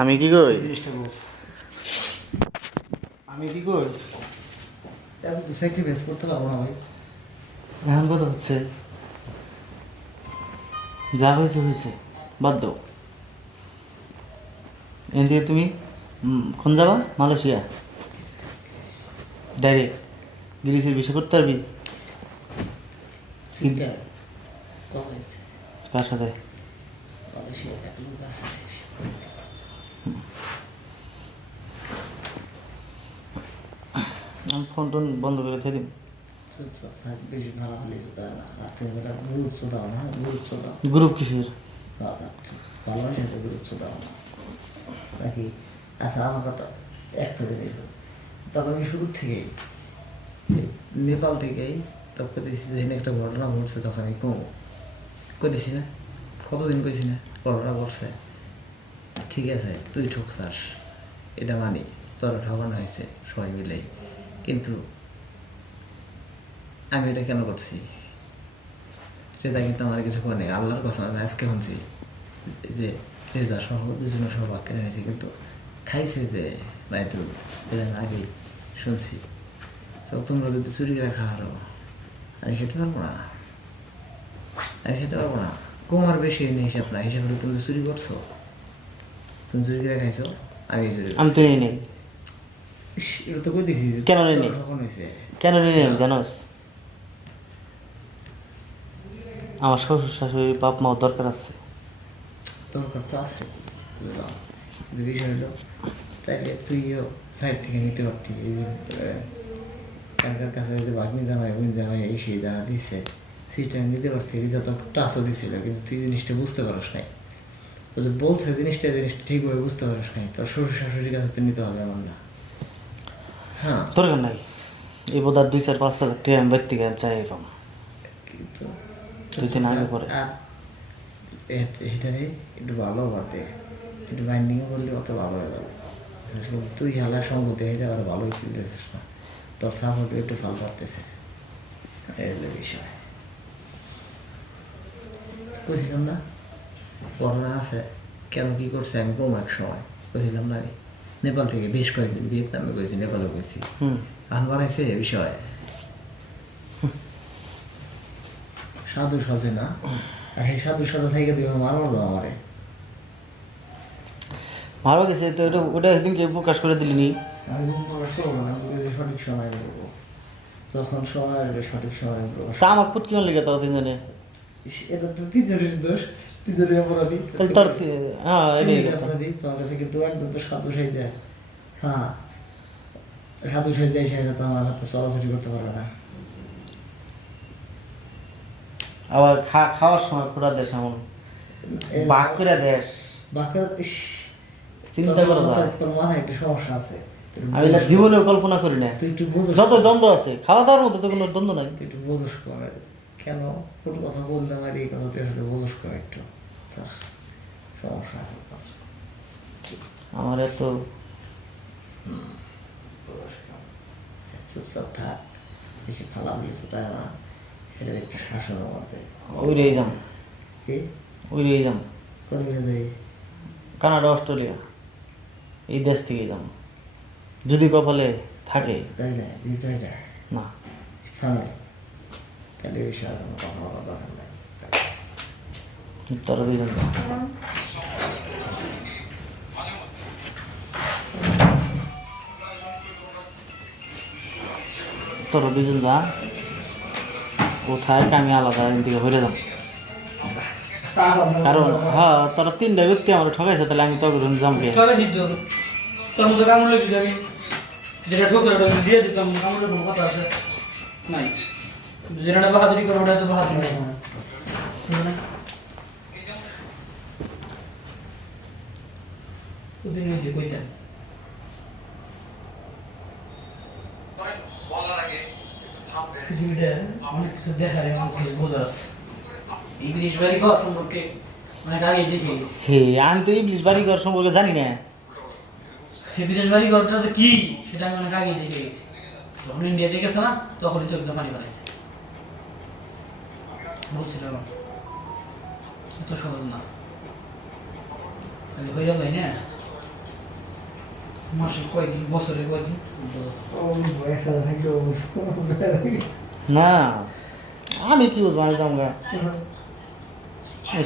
আমি কি কই জিনিসটা বস আমি কি কই এত স্যাক্রিফাইস করতে পারবো না ভাই। এখন কথা হচ্ছে যা হয়েছে হয়েছে, বাদ দাও। এখান থেকে তুমি কোন যাবা? মালয়েশিয়া ডাইরেক্ট গ্রিসের বিষয় করতে পারবি? সিস্টার কল হয়েছে কার সাথে? মালয়েশিয়া এক লোক আছে। আমি ফোন টোন বন্ধ করে থেকে দিন। চুপচাপ থাক, বেশি ভালো হলে দাও না, রাতের বেলা গুরুত্ব দাও না, গুরুত্ব দাও। গ্রুপ কিসের? আচ্ছা ভালোবাসাতে গুরুত্ব দাও না নাকি? আচ্ছা আমার কথা একটা জিনিস বল। তখন আমি শুরু থেকেই নেপাল থেকেই তোকে দিয়েছি, যেদিন একটা ঘটনা ঘটছে তখন আমি করেছি না, কতদিন কইছি না ঘটনা ঘটছে। ঠিক আছে তুই ঠকছাস, এটা মানি, তোর ঠকানো হয়েছে সবাই মিলেই, কিন্তু আমি এটা কেন করছি সেটা কিন্তু আমার কিছু করে নেই। আল্লাহর কথা আমি আজকে শুনছি যে রেজা সহ দুজনের সহ বাক্য নিয়েছে, কিন্তু খাইছে যে নাই তো এটা আমি আগেই শুনছি। তো তোমরা যদি চুরি করে খাওয়ারো আমি খেতে পারবো না, আমি খেতে পারবো না। কুমার বেশি নেই হিসাব না, হিসাব করে তুমি চুরি করছো, তুমি চুরি করে খাইছো, আমি চুরি আমি তো নিয়ে নেই। এটা তো কই দেখি কেন নিয়ে নেই? তখন হয়েছে কেন নিয়ে নেই জানোস? আমার শ্বশুর শাশুড়ি বাপ মাও দরকার আছে। দরকার তো আছে, বুঝলাম। কিন্তু বিষয় হলো তাইলে তুইও সাইড থেকে নিতে পারতি। এই যে কারকার কাছে যে বাগনি জামাই বোন জামাই এই সেই জানা দিচ্ছে সেটা নিতে পারতি, রিজা তো টাচও দিছিল, কিন্তু তুই জিনিসটা বুঝতে পারস নাই। ও যে বলছে জিনিসটা ঠিকভাবে বুঝতে পারস নাই, তোর শ্বশুর শাশুড়ির কাছে তো নিতে হবে এমন না। হ্যাঁ দরকার নাই, এই বোধ আর 2-4-5 লাখ টাকা আমি ব্যক্তিগত চাই পাম। কিন্তু 2-3 আগে পরে আর এটারে একটু ভালো বাদে একটু বাইন্ডিং করলে অত ভালো হয়ে যাবে। তুই হেলার সঙ্গ দেখে আবার ভালোই ফিলতেছিস না, তোর সাপোর্ট একটু ফাল পারতেছে, এই হলো বিষয়। বুঝলাম না ঘটনা আছে কেন কি করছে আমি কম এক সময় বুঝলাম না। আমি নেপাল থেকে বেশ কয়েকদিন ভিয়েতনামে গেছি, নেপালে গেছি, আন বানাইছে এ বিষয় সাধু সাজে না। আর সেই সাধু সাজা থেকে তুমি মারবার যাও আমারে। মারো গেছে তো ওটা ওটা একদিনকে প্রকাশ করে দিলিনি। আমি দিন পরে চলবো না, আমি যে সঠিক সময় বলবো, যখন সময় আসবে সঠিক সময় বলবো। তা আমার ফুট কেমন লেগে তাও 3 জনে? এটা তো তিনজনের দোষ, তিনজনের অপরাধী। তাহলে তোর হ্যাঁ এটাই তিনজনের কথা। অপরাধী তোমার কাছে, কিন্তু একজন তো সাধু সাইজে, হ্যাঁ সাধু সাইজে এসে তো আমার হাতে চলাচলি করতে পারবে না। আবার খাওয়ার সময় পুরা দেশ এমন বাক করে দেশ বাকের চিন্তা করা যায়। তোর মাথায় একটা সমস্যা আছে, আমি এটা জীবনেও কল্পনা করি না। তুই একটু বোঝো, যত দ্বন্দ্ব আছে খাওয়া দাওয়ার মধ্যে তো কোনো দ্বন্দ্ব নাই। তুই একটু বোঝস কম কেন কোনো কথা বললাম, আর এই কথা তুই আসলে বোঝস কম একটু। সমস্যা আছে আমার এত চুপচাপ থাক, বেশি ফালা বলেছো তাই না, এটার একটু শাসনের মধ্যে ওই রে যাম, কি ওই রে যাম করবি না তুই? কানাডা অস্ট্রেলিয়া এই দেশ থেকে যাম যদি কপালে থাকে। তাই না দিয়ে চাই না না ফাইনাল, তাহলে এই বিষয়ে আর কোনো কথা বলার দরকার নাই। তোরা 2 জন যা। তোরা 2 জন যা, কোথায় আমি আলাদা দিকে হয়ে যাম। কারণ হ্যাঁ তারা 3টা ব্যক্তি আমার ঠকাইছে, তাহলে আমি তখন যাম কে? ঠকাইছি তো, তোর মতো কামড় যদি আমি যেটা ঠোকর ওটা আমি দিয়ে দিতাম, কামড়ের কোনো কথা আছে নাই। যেটা বাহাদুরি করে ওটা তো বাহাদুরি নাই। ওদিন ওই যে কইতা পৃথিবীটা অনেক কিছু দেখার এমন কিছু বোঝার আছে। ইংলিশ বাড়ি ঘর সম্পর্কে অনেক আগে দেখে গেছি। হে আমি তো ইংলিশ বাড়িঘর সম্পর্কে জানি না। এই বিদেশ বাড়ি ঘরটা যে কি সেটা আমি অনেক আগে দেখে গেছি। যখন ইন্ডিয়াতে গেছে না তখনই চোখ দিয়ে পানি বাড়াইছে। বলছিলাম এত সহজ না, খালি হয়ে যায় না। মাসে কয়দিন, বছরে কয়দিন? না আমি কি বুঝবো, আমি যামগা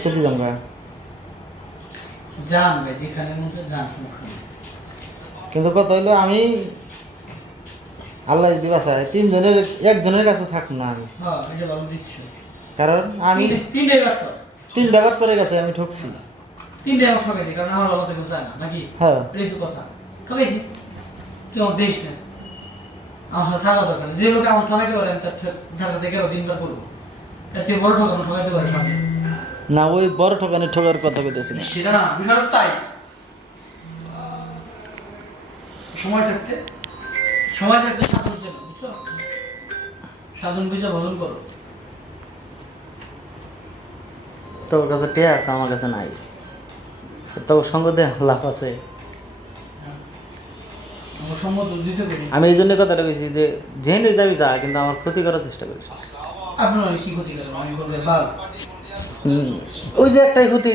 ছুটি যামগা। যান ভাই, যেখানে মধ্যে যান, সমস্যা নেই। কিন্তু কথা হইলো আমি আল্লাহ যদি বাঁচায় তিনজনের একজনের কাছে থাকবো না আমি, হ্যাঁ এটা ভালো দিচ্ছ। কারণ আমি তিনটে বার কর, 3টা বার পরে গেছে আমি ঠকছি। তিনটে আমার ঠকাইছি, কারণ আমার ভালো থেকে চায় না নাকি? হ্যাঁ এটাই তো কথা, ঠকাইছি, তুই আমার দেশ না, আমার সাথে থাকা দরকার নেই। যে লোক আমার ঠকাইতে পারে আমি তার সাথে কেন দিনবার করবো? এর থেকে বড় ঠকানো ঠকাইতে পারে সামনে। না ওই বড় ঠকানি ঠকার কথা কইতেছি না। সেটা না, বিষয়টা তো তাই। সময় থাকতে সাধন ছিল, বুঝছো? সাধন বুঝে ভজন করো। তোর কাছে টিয়া আছে, আমার কাছে নাই, তোর সঙ্গ দে লাভ আছে। আমার সম্মত দিতে পারি। আমি এই জন্য কথাটা কইছি যে যেহেতু যাবি যা, কিন্তু আমার ক্ষতি করার চেষ্টা করিস। আপনার বেশি ক্ষতি করবো, আমি বলবো বাল। ওই যে একটাই ক্ষতি,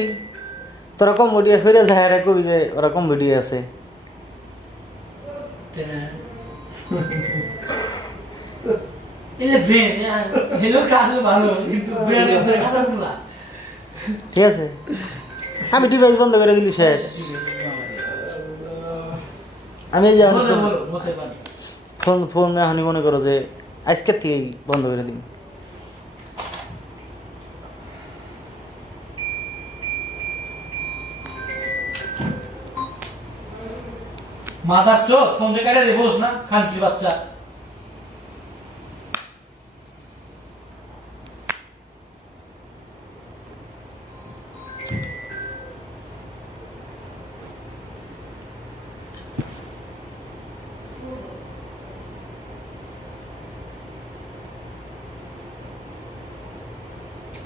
তোরা কম ভিডিও ফিরে যায় আর কবি যে ওরা কম ভিডিও আছে। এলে ব্রেন হেলো কাজও ভালো, কিন্তু ব্রেনের উপরে কথা বলা। ঠিক আছে, আমি ডিভাইস বন্ধ করে দিলি শেষ। আমি এই যে বলো বলতে পারি। ফোন এখনই মনে করো যে আজকের থেকেই বন্ধ করে দিন। মাথার চোখ ফোন থেকে কাটে রে, বস না খানকির বাচ্চা।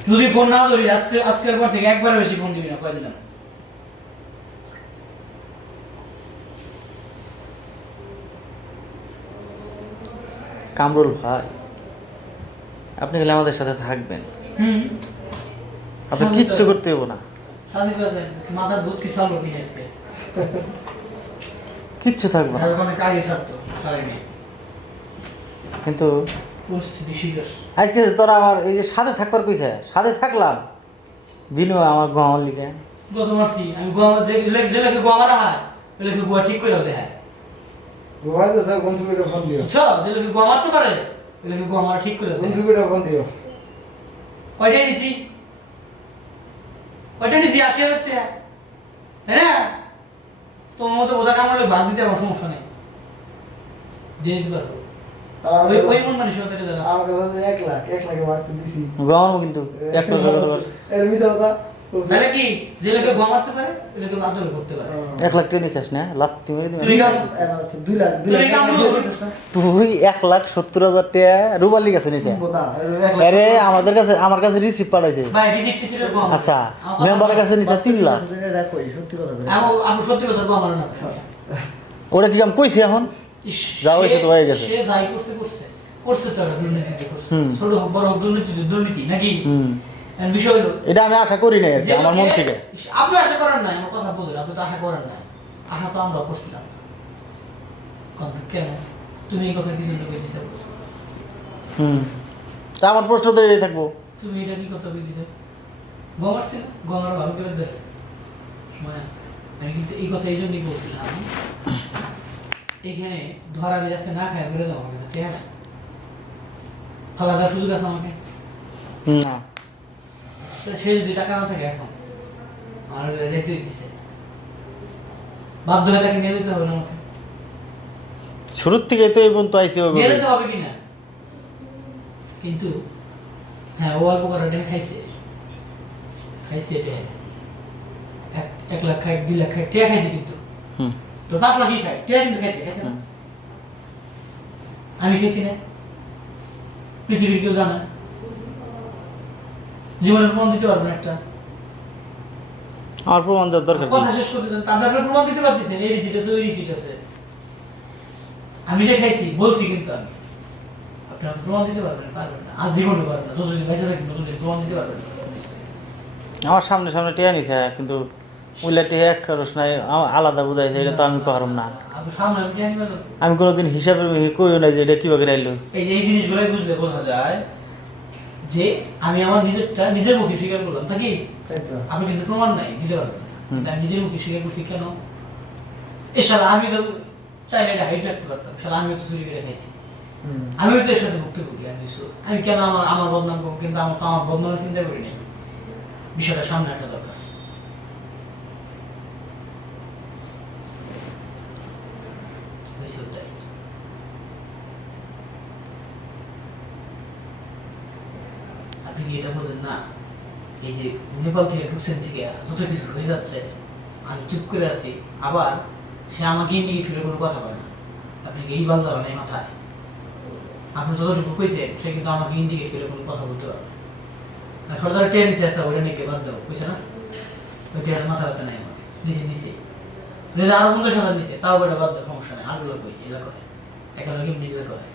যদি ফোন না ধরি আজকের পর থেকে একবারে বেশি ফোন দিবি না, কয় দিলাম। কামরুল ভাই, আপনি খালি আমাদের সাথে থাকবেন, আপনি কিচ্ছু করতে হবো না, শাদি করেছে মাথার ভূত কি চালু কি আজকে? কিচ্ছু থাকবো না। মানে কাজে ছাড়তো সারেনি, কিন্তু পরিস্থিতি শিকার। আজকে তোরা আমার এই যে সাথে থাকবার কইছে, সাথে থাকলাম বিনয় আমার গোয়ার লিখে গত মাসি আমি গোয়া যে লেখে গোয়া মারা হয়, ওই লেখে গোয়া ঠিক করে দেয়। বুঝছো, যে লেখে গোয়া মারতে পারে ওই লেখে গোয়া মারা ঠিক করে দেয়। কয়টা নিছি 80,000 টাকা, তাই না? তোমার মতো বোঝা কামড়ে বাদ দিতে আমার সমস্যা নেই, দিয়ে দিতে পারবো। ওই মন মানসিকতা যারা গোয়ার কিন্তু একটা তাহলে কি যে লোকে গোয়া মারতে পারে ওই লোকে মারধর করতে পারে। 1 লাখ টাকা নিছিস না, লাত্তি মেরে দিবি। তুই 1,70,000 টাকা রুবালি কাছে নিছিস? আরে আমার কাছে রিসিপ্ট পাঠাইছে। ভাই রিসিপ্ট ছিল গোয়া। আচ্ছা, মেম্বারের কাছে নিছে 3 লাখ। আমি সত্যি কথা গোয়া মারা না। ওরা কি আমি কইছি এখন? যা হয়েছে তো হয়ে গেছে। সে যাই করছে তো দুর্নীতি করছে, ছোট হোক বড় হোক দুর্নীতি নাকি? বিষয় হলো এটা আমি আশা করি নাই আর কি, আমার মন থেকে। আপনি আশা করেন নাই, আমার কথা বুঝলেন, আপনি তো আশা করেন নাই। আশা তো আমরা করছিলাম না। কেন তুমি এই কথা কি জন্য কইতেছো? তা আমার প্রশ্ন তো এটাই থাকবো, তুমি এটা কি কথা কইতেছো? গমার ছিল, গমার ভালো করে দেখ সময় আছে। আমি কিন্তু এই কথা এই জন্যই বলছিলাম, এখানে ধরা আমি আজকে না খাই বেরো যাবো, আমার ঠিক আছে? ফালা দেওয়ার সুযোগ আছে আমাকে না? সে যদি টাকা না থাকে এখন আমার যেতে দিচ্ছে, বাধ্য হয়ে তাকে নিয়ে যেতে হবে না আমাকে? শুরুর থেকে তো এই পর্যন্ত আইসি নিয়ে যেতে হবে কিনা? কিন্তু হ্যাঁ, ও অল্প করে খাইছে এটা 1 লাখ খাই 2 লাখ খাই টিয়া খাইছে, কিন্তু তো 5 লাখই খাই টিয়া কিন্তু খাইছে না? আমি খেয়েছি না, পৃথিবীর কেউ জানে? জীবনের প্রমাণ দিতে পারবেন একটা? আমার প্রমাণ দেওয়ার দরকার কথা শেষ করতে দেন, তাদের আপনি প্রমাণ দিতে পারতেছেন এই রিসিট আছে ওই রিসিট আছে, আমি যে খাইছি বলছি, কিন্তু আমি আপনারা প্রমাণ দিতে পারবেন না, আজ জীবনে পারবেন না, যতদিন বেঁচে থাকবেন ততদিন প্রমাণ দিতে পারবেন না। আমার সামনে টিয়া নিছে, কিন্তু ওইলা টিয়া এক খরচ নাই, আলাদা বুঝাইছে, এটা তো আমি পারব না। আপনি আপনার সামনে আমি টেনে নিবেন। আমি কোনোদিন হিসাবে কইও না যে এটা কিভাবে আইলো। এই যে এই জিনিসগুলোই বুঝলে বোঝা যায় যে আমি আমার নিজেরটা নিজের মুখে স্বীকার করলাম থাকি। আপনি কিন্তু প্রমাণ নাই দিতে পারবেন না। কিন্তু আমি নিজের মুখে স্বীকার করছি কেন? এ শালা আমি তো চাইলে এটা হাইট রাখতে পারতাম, শালা আমিও তো চুরি করে খাইছি, আমিও তো এর সাথে ভুক্তভোগী। আমি কেন আমার বদনাম করবো? কিন্তু আমার তো আমার বদনামের চিন্তা করি নাই। বিষয়টা সামনে আসা দরকার। হয়েছে ওটাই। আপনি কি এটা বোঝেন না? এই যে নেপাল থেকে ঢুকছেন থেকে যত কিছু হয়ে যাচ্ছে, আমি চুপ করে আছি, আবার সে আমাকে ইন্ডিকেট করে কোনো কথা বলে না। আপনি কি এই বাল যাবেন এই মাথায়? আপনি যতটুকু কইছেন সে কিন্তু আমাকে ইন্ডিকেট করে কোনো কথা বলতে পারবে না। সরকার ট্রেন নিতে আসা ওটা নিয়ে বাদ দাও, কইছে না? ওই ট্রেনের মাথা ব্যথা নাই আমার, নিচে নিচে আরো 50,000 নিচে, তাও ওটা বাদ দাও, সমস্যা নেই। আলুগুলো কই এলাকা হয় এখানে কেমনি এলাকা হয়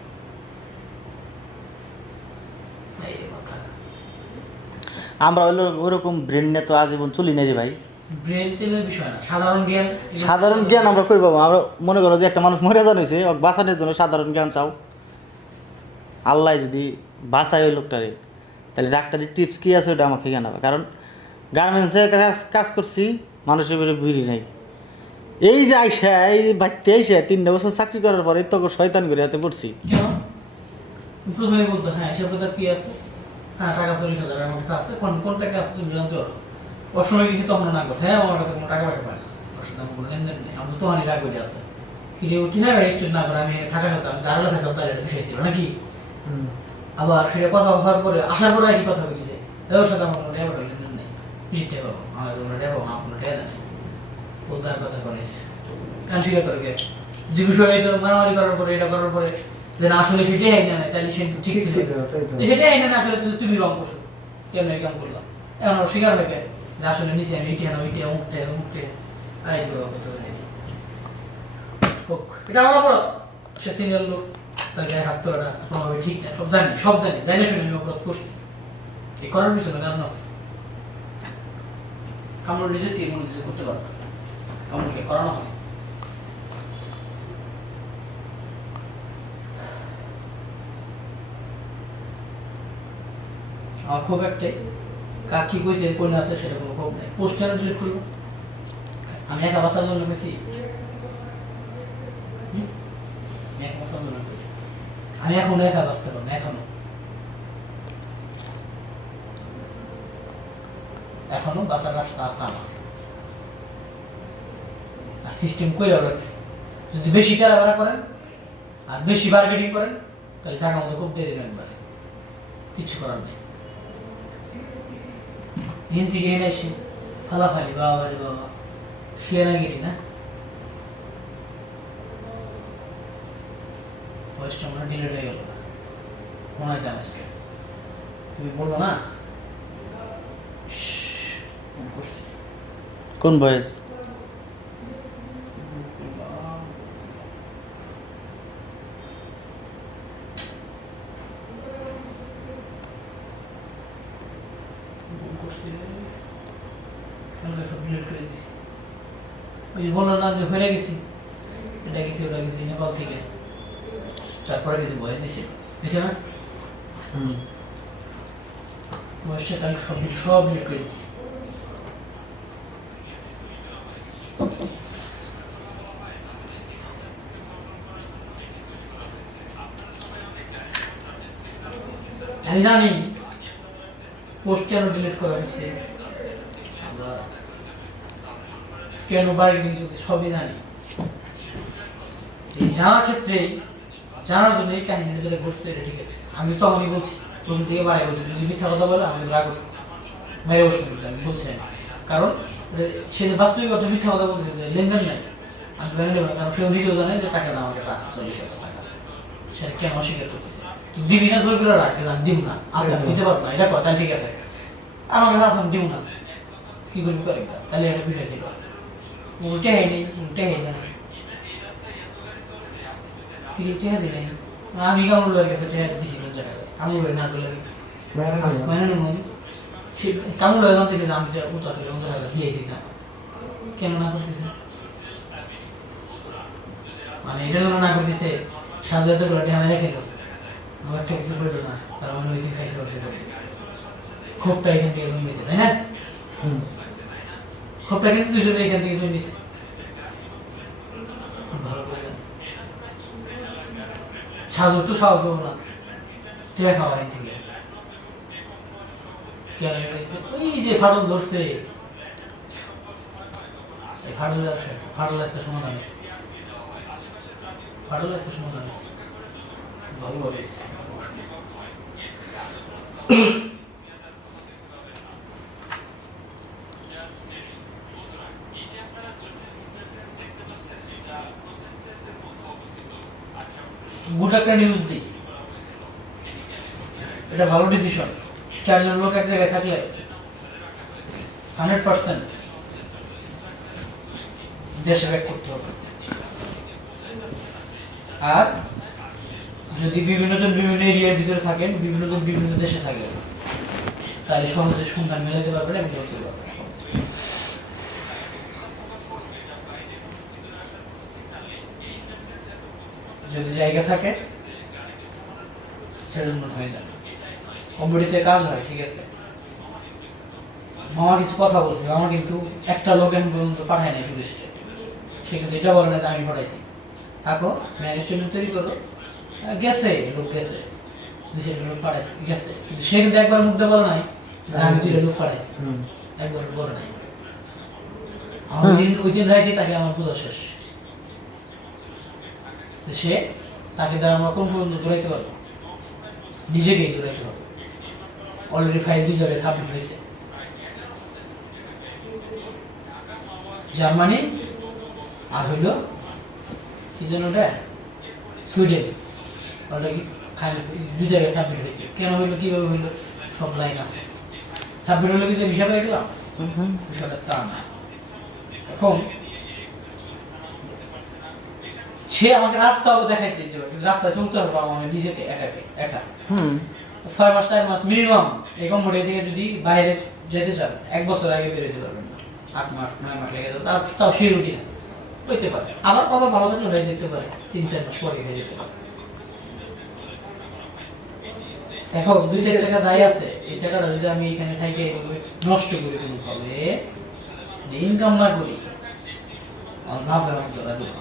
এই মাথা। আমরা হলো ওরকম ব্রেন নিয়ে তো আজীবন চলি না রে ভাই। ব্রেন টেনের বিষয় না, সাধারণ জ্ঞান। সাধারণ জ্ঞান আমরা কই পাবো? আমরা মনে করো যে একটা মানুষ মরে জানাইছে, বাঁচানোর জন্য সাধারণ জ্ঞান চাও। আল্লাহ যদি বাঁচায় ওই লোকটারে, তাহলে ডাক্তারের টিপস কী আছে ওটা আমাকে জানাবে। কারণ গার্মেন্টসে কাজ করছি, মানুষের বেরো বিড়ি নাই। এই যে আইসা এই বাচ্চা আইসা 3 বছর চাকরি করার পরে তো শয়তান করে হাতে পড়ছি। কেন? প্রথমে বলতো হ্যাঁ সে কথা কি আছে, হ্যাঁ টাকা 40,000 আমার কাছে আছে, কোন টাকা আছে তুমি জানতে পারো। ওর সময় কিছু তখন না করছে, হ্যাঁ আমার কাছে কোনো টাকা পয়সা পায় না, ওর সাথে আমার কোনো লেনদেন নেই, আমি তো অনেক রাগ করে আছে। কিরে উঠি হ্যাঁ রেজিস্টার না করে আমি টাকা হতো, আমি দাঁড়ালে থাকতাম, তাহলে এটা বিষয় ছিল নাকি? আবার সেটা কথা হওয়ার পরে আসার পরে একই কথা বলতেছে, ওর সাথে আমার কোনো টাকা লেনদেন নেই, বেশি টাকা পাবো, আমার কোনো টাকা পাবো, আমার কোনো টাকা নেই। ও তার কথা বলেছে কেন স্বীকার করবে? যে বিষয়ে তো মারামারি করার পরে এটা করার পরে যে না আসলে সেটাই আইনা নাই, তাহলে সে ঠিক ছিল, সেটাই আইনা না, আসলে তুমি রং করছো, কেন কেমন করলাম? এখন ওর স্বীকার হয়ে গেছে যে আসলে নিচে আমি এইটা না ওইটা মুখটা মুখটা আই বাবা কত হোক, এটা আমার অপরাধ। সে সিনিয়র লোক, তার গায়ে হাত তোলাটা কোনোভাবে ঠিক না, সব জানি জানি শুনে আমি অপরাধ করছি। এই করার পিছনে কারণ আছে, কামড় নিজে থেকে কোনো কিছু করতে পারবে না, কামড়কে করানো হয়। আমার খুব একটাই, কার কি কইছে কোন আছে সেটা কোনো খবর নেই, পোস্টার ডিলিট করলো। আমি একা বাঁচার জন্য কইছি, আমি এখন একা বাঁচতে পারবো এখনো বাঁচার রাস্তা আপনার সিস্টেম করে রাখছি। যদি বেশি কেনাবেড়া করেন আর বেশি বার্গেটিং করেন, তাহলে জায়গা মতো খুব দিয়ে দেবেন একবারে, কিছু করার নেই। হিন থেকে এনে এসে ফালাফালি, বাবা রে বাবা, শিয়ানাগিরি না, ভয়েসটা মনে ডিলেট হয়ে গেল, মনে হয় আজকে তুমি বললো না কোন বয়স? সব ডিলেট করে দিছি। ওই বললো না যে হয়ে গেছি, এটা গেছি ওটা গেছি নেপাল থেকে, তারপরে কিছু বয়স দিছে দিছে না, বয়সটা তাহলে সব ডিলেট করে দিছি। আমি জানি পোস্ট কেন ডিলিট করা হয়েছে, কেন বার্গেনিং চলছে, সবই জানি। এই জানার ক্ষেত্রে জানার জন্য এই কাহিনীটা যেটা ঘটছে এটা ঠিক আছে। আমি তো আমি বলছি প্রথম থেকে বাড়াই বলছি, যদি মিথ্যা কথা বলে আমাকে রাগ মেরে বসে আমি বলছি না, কারণ সে যে বাস্তবিক অর্থে মিথ্যা কথা বলছে যে লেনদেন নাই, আমি মেনে নেব না, কারণ সেও নিজেও জানে যে টাকাটা আমার কাছে আছে 40,000 টাকা, সেটা কেন অস্বীকার করতেছে? দিবি না জোর করে রাখ, আমি দিব না, আপনি দিতে পারবো না, এটা কথা ঠিক আছে, আমার কাছে আমি দিব না, কি করবি করে, তাহলে একটা বিষয় ছিল উল্টে হয়নি, উল্টে হয়ে যায় টেহা দিই নাই, আমি কামড় লোকের কাছে টেহা দিছি কোন জায়গায়, কামড় লোক না করলে মানে নেই, সে কামড় লোক জানতে যে আমি উত্তর দিয়ে দিয়েছি, কেন না করতেছি? মানে এটার জন্য না করতেছে সাজাতে করে ধ্যানে রেখেল আমার একটা কিছু করলো না কারণ আমি ওই দিন খাইছে করতে পারি ক্ষোভটা এখান থেকে জন্মেছে তাই না ক্ষোভটা কিন্তু দুজনে এখান থেকে জন্মেছে ভালো করে সাজু তো সাহস হবো না টেয়া খাওয়া এখান থেকে কেন ওই যে ফাটল ধরছে এই ফাটল আজকে সমাধান আছে ফাটল আজকে সমাধান আছে ভালো হবে গোটা একটা নিউজ দিই এটা ভালো ডিসিশন 4 জন লোক এক জায়গায় থাকলে 100% দেশে ব্যাক করতে হবে আর যদি বিভিন্ন জন বিভিন্ন এরিয়ার ভিতরে থাকেন বিভিন্ন জন বিভিন্ন দেশে থাকেন তাহলে সহজে সন্ধান মেলাতে পারবেন এবং ধরতে পারবেন যদি জায়গা থাকে সেটেলমেন্ট হয়ে যাবে কম্পিউটারে কাজ হয় ঠিক আছে মামা কিছু কথা বলছে মামা কিন্তু একটা লোক এখন পর্যন্ত পাঠায় নাই টুরিস্টে সে কিন্তু এটা বলে না যে আমি পাঠাইছি থাকো ম্যানেজমেন্ট তৈরি করো গেছে লোক গেছে 2-3 লোক পাঠাইছে গেছে কিন্তু সে কিন্তু একবার মুখ দিয়ে বলে নাই যে আমি 2 লোক পাঠাইছি একবার বলে নাই আমি ওই দিন রাইতে তাকে আমার পূজা শেষ সে তাকে দ্বারা আমরা কোন পর্যন্ত দৌড়াইতে পারবো নিজেকেই দৌড়াইতে হবে অলরেডি ফাইল 2 জায়গায় সাবমিট হয়েছে জার্মানি আর হইল কি যেন ওটা সুইডেন অলরেডি ফাইল 2 জায়গায় সাবমিট হয়েছে কেন হইলো কিভাবে হইলো সব লাইন আছে সাবমিট হলো কিন্তু হিসাব হয়ে গেলাম বিষয়টা তা না এখন সে আমাকে রাস্তাও দেখাইতে দিতে পারে কিন্তু রাস্তায় চলতে হবে আমার নিজেকে একা 6 মাস 4 মাস মিনিমাম এই কোম্পানি থেকে যদি বাইরে যেতে চান 1 বছর আগে বেরোতে পারবেন না 8 মাস 9 মাস লেগে যাবে তাও সেই রুটিন হইতে পারে আবার কবার ভালো থাকলে হয়ে যেতে পারে 3-4 মাস পরে হয়ে যেতে পারে এখন 2-4 টাকা দায় আছে এই টাকাটা যদি আমি এখানে থাকি নষ্ট করে কোনো ভাবে ইনকাম না করি আমার লাভ হবে না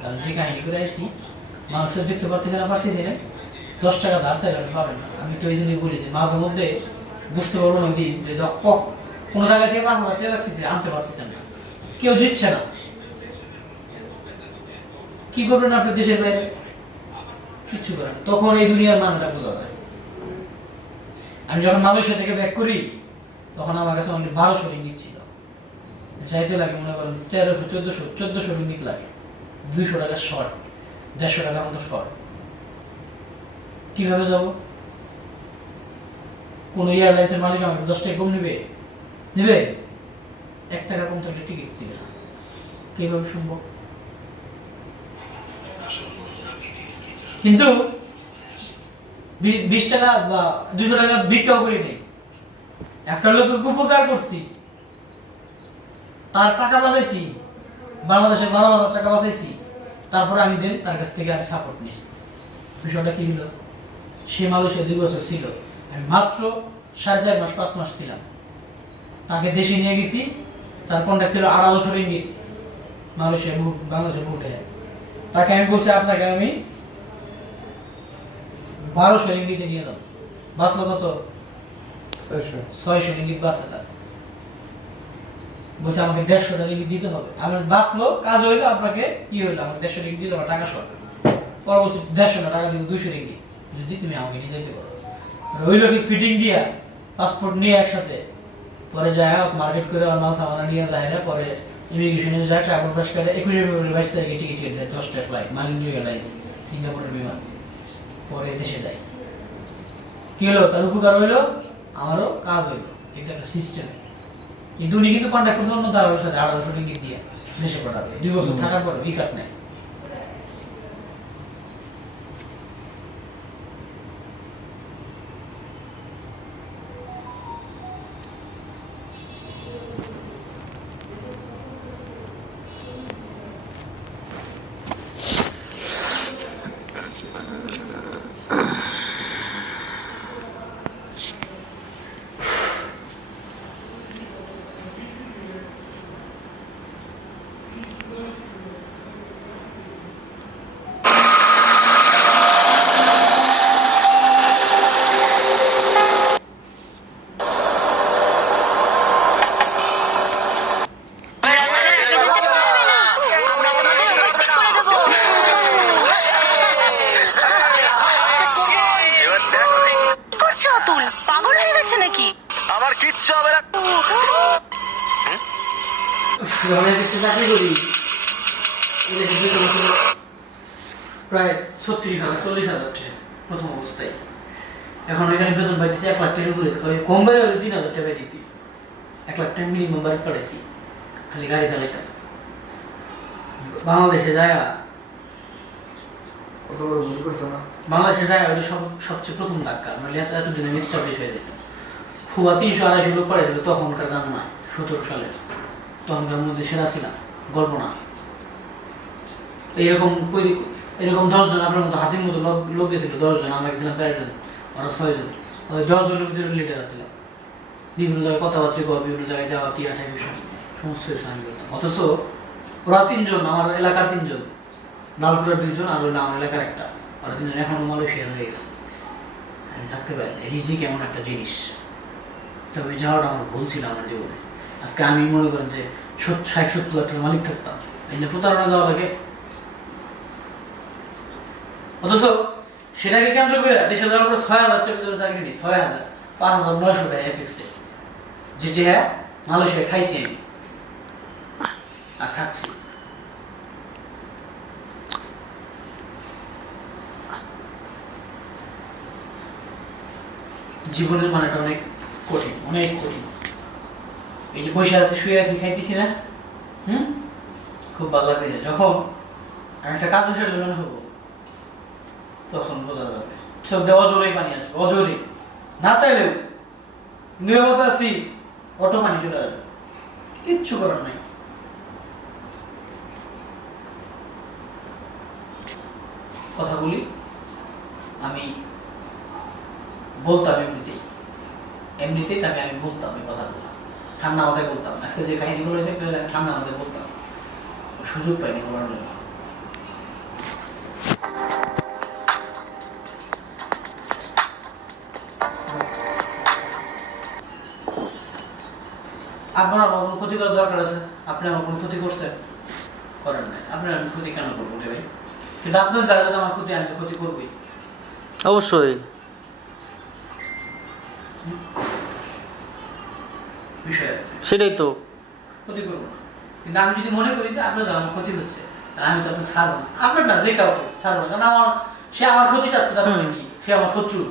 কারণ যে কাহিনী করে আসছি মানুষের দেখতে পারতেছে না 10 টাকা ধার চাইলে আপনি পাবেন না আমি তো এই জন্যই বলি যে মাঝে মধ্যে বুঝতে পারবো না দিন যে যখন কোনো জায়গা থেকে 5,000 টাকা লাগতেছে আনতে পারতেছেন না কেউ দিচ্ছে না কি করবেন আপনার দেশের বাইরে কিচ্ছু করেন তখন এই দুনিয়ার মানটা বোঝা যায় আমি যখন মালয়েশিয়া থেকে ব্যাক করি তখন আমার কাছে অনেক 1200 রিঙ্গিত ছিল চাইতে লাগে মনে করেন 1300-1400 রিঙ্গিত লাগে 200 টাকা শর্ট 150 টাকার মতো শর্ট কিভাবে যাব কোন এয়ারলাইন্সের মালিক আমাকে 10 টাকা কম নেবে 1 টাকা কম থাকলে টিকিট দিবে না কিভাবে সম্ভব কিন্তু 20 টাকা বা 200 টাকা ভিক্ষাও করি নাই একটা লোককে উপকার করছি তার টাকা বাঁচাইছি বাংলাদেশের 12,000 টাকা বাঁচাইছি তারপরে আমি দেন তার কাছ থেকে আমি সাপোর্ট নিছি বিষয়টা কি হলো সে মালয়েশিয়া 2 বছর ছিল আমি মাত্র 4.5 মাস 5 মাস ছিলাম তাকে দেশে নিয়ে গেছি তার কন্ট্রাক্ট ছিল 1800 রিঙ্গিত মালয়েশিয়া বাংলাদেশে উঠে তাকে আমি বলছি আপনাকে আমি 1200 রিঙ্গিতে নিয়ে যাবো বাঁচলো কত 600 রিঙ্গিত বাঁচে তার বলছে আমাকে 150 টাকা রিঙ্গিত দিতে হবে আমার বাঁচলো কাজ হইলো আপনাকে কি হইলো আমাকে 150 রিঙ্গিত দিতে হবে টাকা সহ পরে বলছে 150 টাকা দিব 200 রিঙ্গিত যদি তুমি আমাকে নিয়ে যেতে পারো ওই লোকে ফিটিং দিয়া পাসপোর্ট নিয়ে একসাথে পরে যায় মার্কেট করে আমার মাল সামানা নিয়ে যায় না পরে ইমিগ্রেশনে যায় ট্রাভেল পাস করে 21 ফেব্রুয়ারি 22 তারিখে টিকিট কেটে 10টা ফ্লাইট মালিন্দ্রা এয়ারলাইন্স সিঙ্গাপুরের বিমান পরে দেশে যায় কি হলো তার উপকার হইলো আমারও কাজ হইলো এটা একটা সিস্টেম কিন্তু উনি কিন্তু কন্ট্যাক্ট করতে অন্য দালালের সাথে 1800 রিঙ্গিত দিয়ে দেশে পাঠাবে 2 বছর থাকার পর উইকাট নেই কিচ্ছু হবে না। যখন আমি একটা চাকরি করি এদের বেতন ছিল প্রায় 36,000 40,000 টাকা প্রথম অবস্থায়। এখন এখানে বেতন পাইতেছে 1 লাখ টাকার উপরে, কম বাড়ি হলে 3,000 টাকা দিতি, 1 লাখ টাকা মিনিমাম বাড়ি পাঠাইছি খালি গাড়ি চালাইতাম। বাংলাদেশে যায় বাংলাদেশে যায় ওটা সবচেয়ে প্রথম ধাক্কা, মানে এতদিন আমি স্টাবলিশ হয়ে যেতাম। খুবা 300-250 লোক পাঠাইছিল তখনকার দাম নয়, 17 সালের, তখনকার মধ্যে সেরা ছিলাম, গল্প না। তো এরকম 10 জন আপনার মতো হাতির মতো লোক গেছিল, 10 জন, আমরা গেছিলাম 4 জন, ওরা 6 জন, ওই 10 জনের ভিতরে লিডার ছিলাম। বিভিন্ন জায়গায় কথাবার্তা কওয়া, বিভিন্ন জায়গায় যাওয়া, কি আসা বিষয় সমস্ত কিছু আমি করতাম। অথচ ওরা 3 জন, আমার এলাকার 3 জন, লালপুরের 2 জন, আর হইলো আমার এলাকার একটা, ওরা 3 জন এখনো মালয়েশিয়ার হয়ে গেছে। আমি থাকতে পারি, রিজিক এমন একটা জিনিস। তবে যাওয়াটা আমার ভুল ছিল আমার জীবনে। আজকে আমি মনে করেন যে 60-70 লাখ টাকার মালিক থাকতাম, এই যে প্রতারণা যাওয়া লাগে। অথচ সেটাকে কেন্দ্র করে দেশে যাওয়ার পর 6,000 টাকা বেতন চাকরি নেই, 6,000, 5,900 টাকা এফএক্সে, যে হ্যাঁ মালয়েশিয়ায় খাইছি আমি আর থাকছি। জীবনের মানেটা অনেক কঠিন, অনেক কঠিন। এই যে বসে আছে, শুয়ে আছি, খাইতেছি না, খুব ভালো লাগে। যখন আমি একটা কাজে ছেড়ে জন্য হবো তখন বোঝা যাবে, চোখে অজরেই পানি আসবে, অজরে না চাইলেও। নিরাপদে আছি, অটো পানি চলে আসবে, কিচ্ছু করার নাই। কথা বলি, আমি বলতাম এমনিতেই তাকে আমি বলতাম এই কথাগুলো, ঠান্ডা মাথায় বলতাম। আজকে যে কাহিনীগুলো হয়েছে ঠান্ডা মাথায় বলতাম, সুযোগ পাইনি বলার জন্য। আপনার আমার কোনো ক্ষতি করার দরকার আছে? আপনি আমার কোনো ক্ষতি করছেন? করেন নাই। আপনার আমি ক্ষতি কেন করবো রে ভাই? কিন্তু আপনার যারা যারা আমার ক্ষতি, আমি তো ক্ষতি করবোই অবশ্যই। বিষয়, সেটাই তো। ক্ষতি করবো না। কিন্তু আমি যদি মনে করি যে আপনার দ্বারা আমার ক্ষতি হচ্ছে, তাহলে আমি তো আপনাকে ছাড়বো না। আপনার না, যে কাউকে ছাড়বো না, কারণ সে আমার ক্ষতি চাচ্ছে, তার মানে কি সে আমার শত্রু?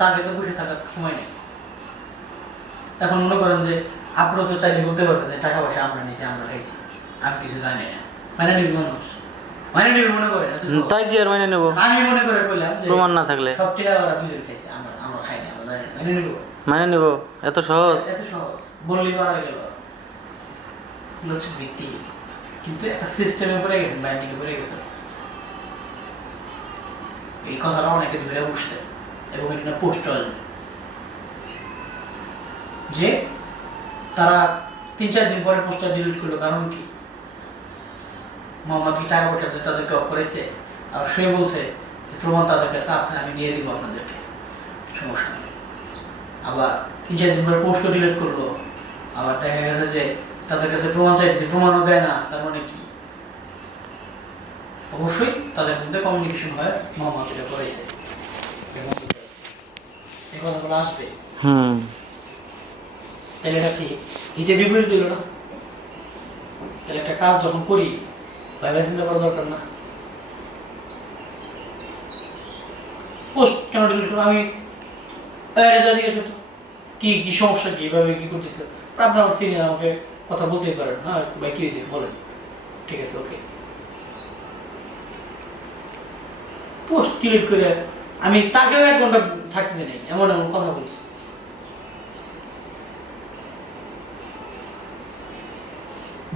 তাকে তো বসে থাকার সময় নেই। এখন মনে করেন যে আপনারা তো চাইলে বলতে পারবেন যে টাকা পয়সা আমরা নিয়েছি, আমরা খাইছি, আমি কিছু জানি না। মানে নিবি মানুষ, মানে নিবি মনে করে, তাই কি আর মানে নেবো? আমি মনে করে বললাম যে প্রমাণ না থাকলে সব টাকা ওরা দুজন খাইছে, আমরা খাই না, আমরা জানি না, মানে নিবো? মানে নেবো? এত সহজ? এত সহজ বললি মারা গেল, হচ্ছে ভিত্তি। কিন্তু একটা সিস্টেমে পড়ে গেছেন, বাইন্ডিংয়ে পড়ে গেছেন। এই কথাটা অনেকে ধরে বসছে এবং এটা পোস্ট আসবে যে তারা 3-4 দিন পরে পোস্টার ডিলিট করলো। কারণ কি? মোহাম্মদ কি টাকা পয়সা দিয়ে তাদেরকে অফ করেছে, আর সে বলছে প্রমাণ তাদের কাছে আসে, আমি নিয়ে দিব আপনাদেরকে, সমস্যা নেই। আবার 3-4 দিন পরে পোস্টও ডিলিট করলো, আবার দেখা গেছে যে তাদের কাছে প্রমাণ চাইছে, প্রমাণও দেয় না। তার মানে কি? অবশ্যই তাদের মধ্যে কমিউনিকেশন হয়, মোহাম্মদ এটা করেছে, এই কথাগুলো আসবে। তাহলে এটা কি হিতে বিপরীত দিল না? তাহলে একটা কাজ যখন করি ভাইবা চিন্তা করা দরকার না? পোস্ট কেন ডিলিট করলাম আমি? রেজা জিজ্ঞেস করতো কি কি সমস্যা, কি এভাবে কি করতেছে? আপনার আমার সিনিয়র, আমাকে কথা বলতেই পারেন। হ্যাঁ ভাই, কি হয়েছে বলেন, ঠিক আছে, ওকে। পোস্ট ডিলিট করে আমি তাকেও 1 ঘন্টা থাকতে নেই, এমন এমন কথা বলছি।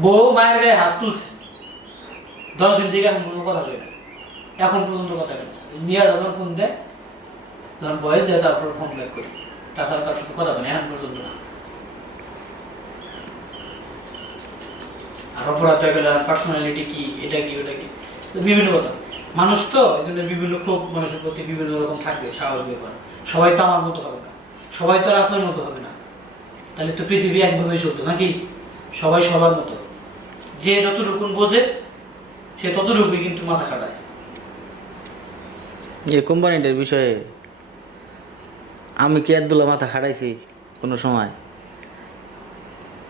বউ মায়ের গায়ে হাত তুলছে, 10 দিন থেকে এখন কোনো কথা কই না, এখন পর্যন্ত কথা কই না। মিয়ারা যখন ফোন দেয়, যখন বয়স দেয়, তারপর ফোন ব্যাক করি, তাছাড়া তার সাথে কথা বলি এখন পর্যন্ত না। আর অপরাধ হয়ে গেলে পার্সোনালিটি কি, এটা কি, ওটা কি, বিভিন্ন কথা। মানুষ তো এই জন্য বিভিন্ন ক্ষোভ মানুষের প্রতি বিভিন্ন রকম থাকবে, স্বাভাবিক ব্যাপার। সবাই তো আমার মতো হবে না, সবাই তো আর আপনার মতো হবে না। তাহলে তো পৃথিবী একভাবে চলতো নাকি? সবাই সবার মতো, যে যতটুকু বোঝে সে ততটুকুই কিন্তু মাথা খাটায়। যে কোম্পানিটার বিষয়ে আমি কি আব্দুল্লাহ মাথা খাটাইছি কোনো সময়?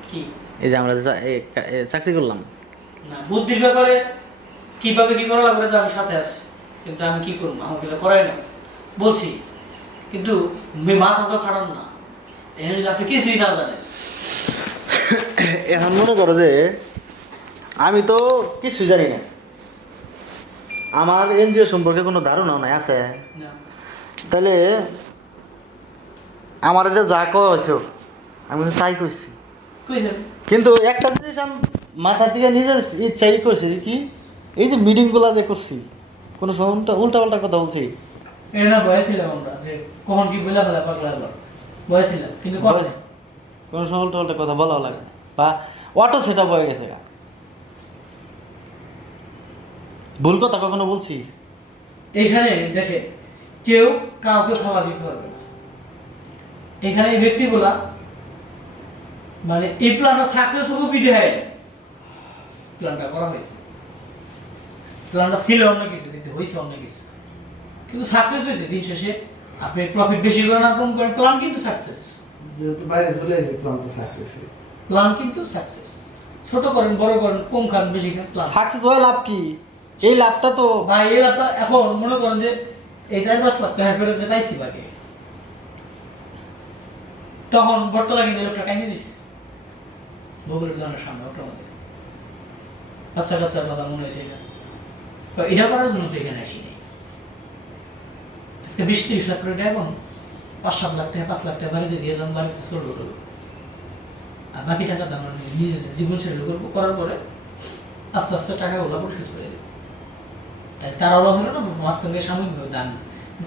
কি এই যে আমরা যে চাকরি করলাম, না বুদ্ধির ব্যাপারে কিভাবে কি করা লাগবে আমি সাথে আছি, কিন্তু আমি কি করবো, আমাকে তো করাই না বলছি, কিন্তু মাথা তো খাটান না, এখানে যদি আপনি কিছুই না জানেন। এখন মনে করো যে আমি তো কিছু জানি না, আমার এনজিও সম্পর্কে কোনো ধারণাও নাই আছে, না তাহলে আমার যে যা কয়েছো আমি তো তাই করছি। কই যাবে? কিন্তু একটা জিনিস আমি মাথা থেকে নিজের ইচ্ছাই করছি কি, এই যে মিটিংগুলো যে করছি কোনো সময় উল্টা পাল্টা কথা বলছি, এটা না বয়েছিলাম আমরা যে কখন কি বলে ফেলা পাগলা হলো, বয়েছিলাম কিন্তু করে নাই। কোনো সময় উল্টা পাল্টা কথা বলাও লাগে না, বা অটো সেটা হয়ে গেছে গা। ভুল কথা কখনো বলছি? এখানে দেখে কেউ কাউকে ফালা দিতে পারবে না। এখানে এই ব্যক্তিগুলা মানে এই প্ল্যানটা সাকসেস হবে বিধায় প্ল্যানটা করা হয়েছে। প্ল্যানটা ছিল অন্য কিছু কিন্তু হয়েছে অন্য কিছু, কিন্তু সাকসেস হয়েছে। দিন শেষে আপনি প্রফিট বেশি করেন আর কম করেন, প্ল্যান কিন্তু সাকসেস। যেহেতু বাইরে চলে আসে প্ল্যান তো সাকসেস। প্ল্যান কিন্তু সাকসেস। ছোট করেন বড় করেন কম খান বেশি খান, প্ল্যান সাকসেস হয়ে লাভ কি? এই লাভটা তো ভাই এই লাভটা এখন মনে করেন যে এই 4-5 লাখ টাকা করে পাইছি বাকি, তখন বর্তলা কিন্তু লোকটা কাহিনী দিচ্ছে বগুড়ের দোকানের সামনে ওটার মধ্যে বাচ্চা কাচ্চার কথা মনে হয়েছে। এটা করার জন্য তো এখানে আসিনি। আজকে 20-30 লাখ করে এখন 5-7 লাখ টাকা 5 লাখ টাকা বাড়িতে দিয়ে দাম, বাড়িতে চলবো করবো, আর বাকি টাকা দাম নিজেদের জীবন সেটেল করবো, করার পরে আস্তে আস্তে টাকাগুলো পরিশোধ করে দেবো। তাই তার অভাব হলো না, মাঝখানে সাময়িকভাবে দান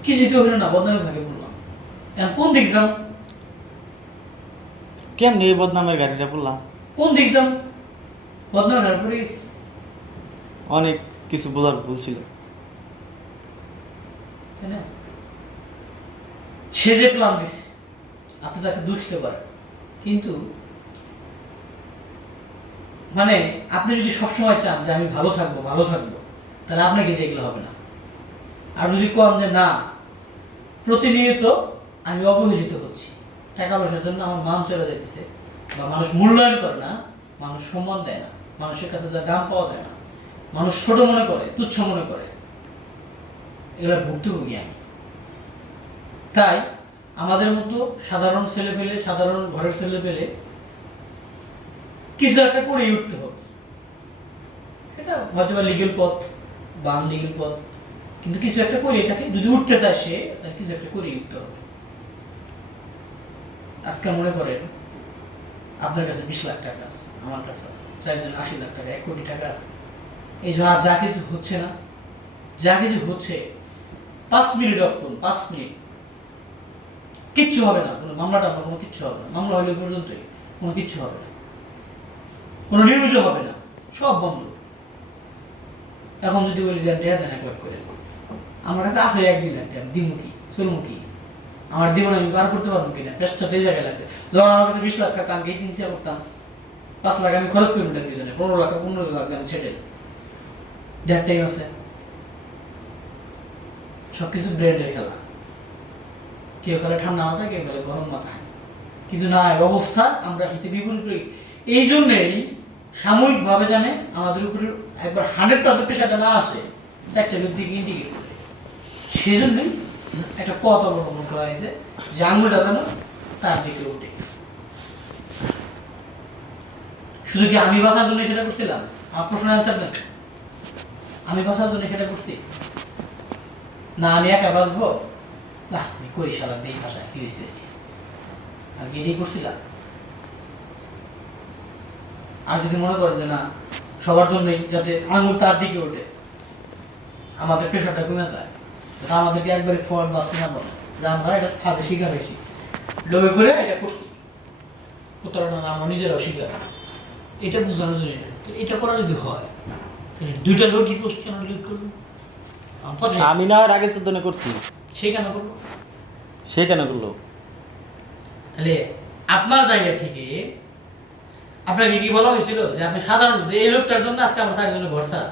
কিছুই তো হলো না, বদনামের ভাগে বললাম। এখন কোন দিক যাম, কেমনি এই বদনামের গাড়িটা পড়লাম? কোন দিক যাম, বদনামের হার পড়ে গেছি। অনেক কিছু বোঝার ভুল ছিল। তাই না? সে যে প্ল্যান দিছে আপনি তাকে দুষতে পারেন, কিন্তু মানে আপনি যদি সবসময় চান যে আমি ভালো থাকবো ভালো থাকবো, তাহলে আপনাকে দেখলে হবে না। আর যদি কন যে না প্রতিনিয়ত আমি অবহেলিত হচ্ছি, টাকা পয়সার জন্য আমার মান চলে যাইতেছে, বা মানুষ মূল্যায়ন করে না, মানুষ সম্মান দেয় না, মানুষের কাছে তার দাম পাওয়া যায় না, মানুষ ছোট মনে করে তুচ্ছ মনে করে, এগুলো ভুক্তভোগী আমি। তাই আমাদের মতো সাধারণ ছেলে পেলে, সাধারণ ঘরের ছেলে পেলে কিছু একটা করেই উঠতে হবে। এটা হয়তো বা লিগেল পথ বা আনলিগেল পথ, কিন্তু কিছু একটা করে থাকে। যদি উঠতে চায় সে, তার কিছু একটা করেই উঠতে হবে। আজকে মনে করেন আপনার কাছে 20 লাখ টাকা আছে, আমার কাছে 80 লাখ টাকা, 1 কোটি টাকা আছে। এই যে আর যা কিছু হচ্ছে না, যা কিছু হচ্ছে 5 মিনিট অফ করুন, 5 মিনিট কিচ্ছু হবে না, কোনো মামলা টামলা কোনো কিচ্ছু হবে না, মামলা হলে পর্যন্তই কোনো কিচ্ছু হবে না, কোনো নিউজও হবে না, সব বন্ধ। এখন যদি বলি দেন 1 লাখ করে, আমার একটা আছে 1-2 লাখ টাকা দিমুখী চলমুখী, আমার জীবন আমি পার করতে পারবো কিনা, চেষ্টা এই জায়গায় লাগছে। যখন আমার কাছে 20 লাখ টাকা আমি এই চিন্তা করতাম, 5 লাখ আমি খরচ করি ওটার পিছনে, 15 লাখ আমি সেটেল। দেড় টাইম আছে, সবকিছু ব্রেডের খেলা, কেউ খেলে ঠান্ডা মাথায়, কেউ খেলে গরম মাথায়, কিন্তু না এই অবস্থা আমরা হিতে বিপরীত করি। এই জন্যেই সাময়িকভাবে জানে আমাদের উপরে একবার 100% পেশাটা না আসে, একটা ব্যক্তিকে ইন্ডিকেট করে, সেই জন্যই একটা পথ অবলম্বন করা হয়েছে যে আঙুলটা যেন তার দিকে উঠে। শুধু কি আমি বাঁচার জন্য সেটা করছিলাম? আমার প্রশ্ন অ্যান্সার দেন। আমি বাঁচার জন্য সেটা করছি না, আমি একা বাঁচবো না, আমি করি শালা এই ভাষায় কি হয়েছে, আমি কি এটাই করছিলাম? আর যদি মনে করেন যে না সবার জন্যই যাতে আঙুল তার দিকে ওঠে, আমাদের পেশাটা কমে যায়, এটা আমাদেরকে একবারে ফল বা না বলে যে আমরা এটা ফাঁদে শিকার হয়েছি, লোভে করে এটা করছি, প্রতারণা আমরা নিজেরাও শিকার, এটা বোঝানোর জন্য। এটা করা যদি হয় তাহলে 2টা লোকই পোস্ট কেন ডিলিট করবো? আমি না আর আগে 14 করছি, সে কেন করবো? সে কেন করলো? তাহলে আপনার জায়গা থেকে আপনাকে কি বলা হয়েছিল যে আপনি সাধারণত এই লোকটার জন্য আজকে আমরা তার জন্য ঘর ছাড়া,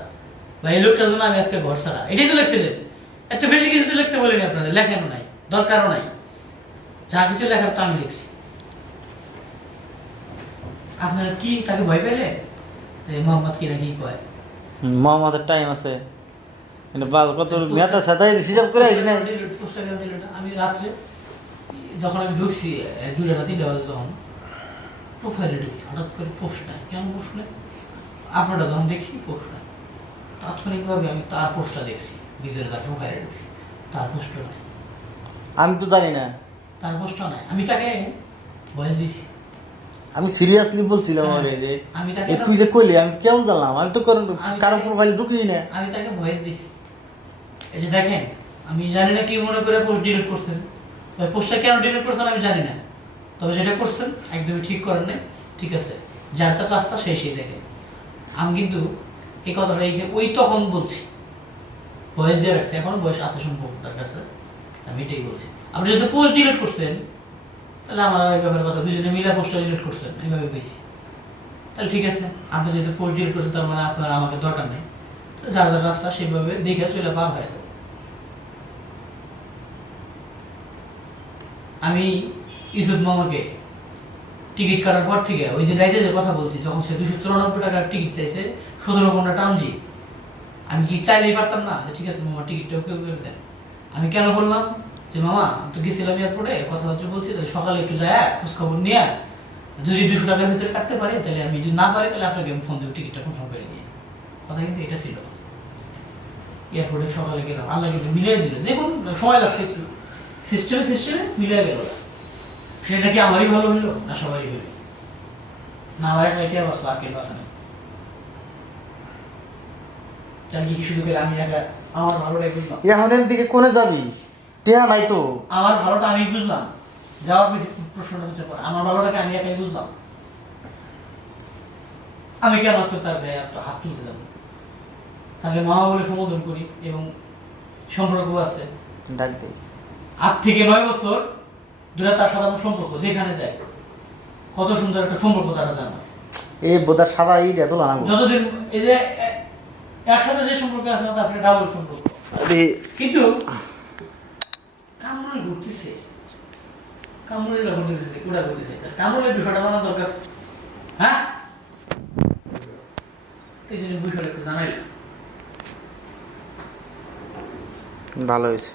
বা এই লোকটার জন্য আমি আজকে ঘর ছাড়া, এটাই তো লিখছিলেন। এত বেশি কিছু তো লিখতে বলিনি আপনাদের, লেখেনও নাই, দরকারও নাই। যা কিছু লেখার তা আমি লিখছি। আপনারা কি তাকে ভয় পেলে মোহাম্মদ কি নাকি কয়? মোহাম্মদের টাইম আছে কিন্তু বাল কত মেয়াদা সাথে হিসাব করে আইছি না। আমি রাত্রে যখন আমি ঢুকছি 2টা 3টা বাজে তখন প্রোফাইলে ঢুকছি, হঠাৎ করে পোস্ট নাই। কেন পোস্ট নাই? আপনারা যখন দেখছি পোস্ট নাই, তাৎক্ষণিকভাবে আমি তার পোস্টটা দেখছি, ভিতরে তার প্রোফাইলে ঢুকছি, তার পোস্টটা নাই। আমি তো জানি না, তার পোস্টটা নাই। আমি তাকে ভয়েস দিছি। আমি সিরিয়াসলি বলছিলাম হ্যাঁ, আরে যে আমি তাকে এ তুই যে কইলি আমি কেমন জানলাম, আমি তো কারো তাকে- প্রোফাইল ঢুকিই না। আমি তাকে ভয়েস দিছি, এই যে দেখেন আমি জানি না কি মনে করে পোস্ট ডিলিট করছেন, তবে পোস্টটা কেন ডিলিট করছেন আমি জানি না, তবে সেটা করছেন একদমই ঠিক করেন নাই। ঠিক আছে, যার তার রাস্তা সেই দেখেন। আমি কিন্তু এই কথাটা ওই তখন বলছি, ভয়েস দিয়ে রাখছি, এখনো বয়স আছে সম্ভব তার কাছে, আমি এটাই বলছি। আপনি যদি পোস্ট ডিলিট করছেন তাহলে আমার আর এই ব্যাপারে কথা, দুজনে মিলে পোস্টটা ডিলিট করছেন এইভাবে বলছি, তাহলে ঠিক আছে। আপনি যেহেতু পোস্ট ডিলিট করছেন তার মানে আপনার আমাকে দরকার নেই, তো যার যার রাস্তা সেভাবে দেখে চলে পার হয়ে যাবে। আমি ইউসুফ মামাকে টিকিট কাটার পর থেকে ওই যে রাইতে যে কথা বলছি, যখন সে 294 টাকার টিকিট চাইছে 17 ঘন্টা টানজি, আমি কি চাইলেই পারতাম না যে ঠিক আছে মামা টিকিটটা ওকে করে দেন? আমি কেন বললাম যে মামা তো গেছিলাম এয়ারপোর্টে কথাবার্তা বলছি, তাহলে সকালে একটু যায় খোঁজখবর নিয়ে যদি 200 টাকার ভিতরে কাটতে পারি, তাহলে আমি যদি না পারি তাহলে আপনাকে আমি ফোন দেবো টিকিটটা কনফার্ম করে দিয়ে। কথা কিন্তু এটা ছিল। এয়ারপোর্টে সকালে গেলাম, আল্লাহ কিন্তু মিলিয়ে দিল, দেখুন সময় লাগছে, সিস্টেমে মিলিয়ে গেল। সেটা কি আমারই ভালো হইলো না সবারই হইলো? না আমার একটা এটা বাঁচলো, আর কেউ বাঁচা নেই। তাহলে কি শুধু গেলে আমি একা আমার ভালোটাই বুঝলাম? এখনের দিকে কোনে যাবি? টেহা নাই তো। আমার ভালোটা আমি বুঝলাম, যাওয়ার প্রশ্নটা হচ্ছে পরে আমার ভালোটাকে আমি একাই বুঝলাম। আমি কেন আজকে তার গায়ে হাত তুলতে যাবো? তাকে মামা বলে সম্বোধন করি এবং সম্পর্ক আছে ডাক দে। 8 থেকে 9 বছর ধরে তার সাথে আমার সম্পর্ক, যেখানে যায় কত সুন্দর একটা সম্পর্ক তারা জানা। এই বোধা সাদা ইট এত লাগাবো। যতদিন এই যে এর সাথে যে সম্পর্ক আছে না, তার সাথে ডাবল সম্পর্ক। আরে কিন্তু কামরুল ঘুরতেছে, কামরুলের ঘুরতেছে, কুড়া ঘুরতেছে, কামরুলের বিষয়টা জানা দরকার। হ্যাঁ, এই জন্য বিষয়টা একটু জানাইলাম। ভালো হয়েছে।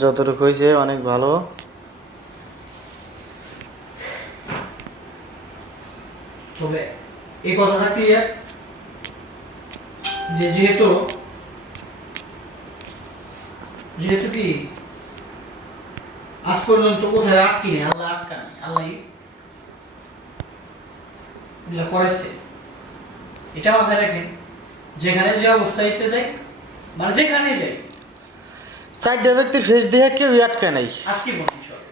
যতটুকু হয়েছে অনেক ভালো। তবে এই কথাটা ক্লিয়ার যে যেহেতু কি আজ পর্যন্ত কোথায় আটকি নেই, আল্লাহ আটকানি, আল্লাহ এগুলা করেছে। এটা মাথায় রাখেন, যেখানে যে অবস্থাতে যাই, মানে যেখানে যাই, 4টা ব্যক্তির ফেস দিয়ে কেউ আটকে নাই। আজকে বলুন চল,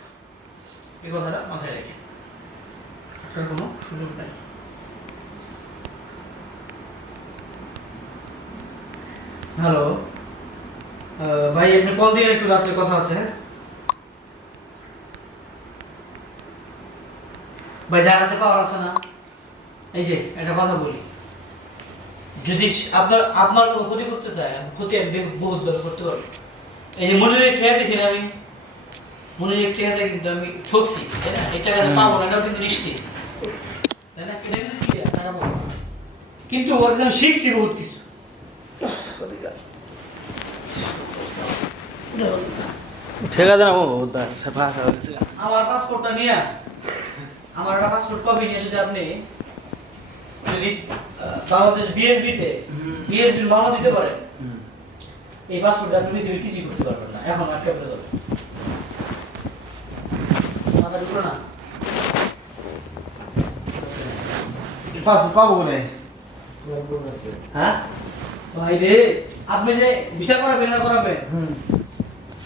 এই কথাটা মাথায় রাখেন, আপনার কোনো সুযোগ নাই। হ্যালো ভাই, আপনি কল দিয়ে একটু রাত্রে কথা আছে। হ্যাঁ ভাই, জানাতে পাওয়ার আছে না? এই যে একটা কথা বলি, যদি আপনার কোনো ক্ষতি করতে চায়, ক্ষতি আমি বহুত ভালো করতে পারবো। এই যে মনিরের ঠেয়া দিছি না আমি, মনিরের ঠেয়াটা কিন্তু আমি ঠকছি, তাই না? এই টাকা পাবো না, এটাও কিন্তু নিশ্চিত, তাই না? এটা কিন্তু কি টাকা পাবো, কিন্তু ওর আমি শিখছি বহুত কিছু। ঠিক আছে না ও আমার পাসপোর্টটা নিয়ে, আমার একটা পাসপোর্ট কপি নিয়ে যদি আপনি বাংলাদেশ বিএসবি মামলা দিতে পারেন, এই পাসপোর্ট আপনি পৃথিবীর কিছুই করতে পারবেন না, এখন আটকে পড়ে যাবে। মাথা ঢুকলো না? পাসপোর্ট পাবো বলে। হ্যাঁ ভাই রে, আপনি যে বিচার করাবেন না করাবেন,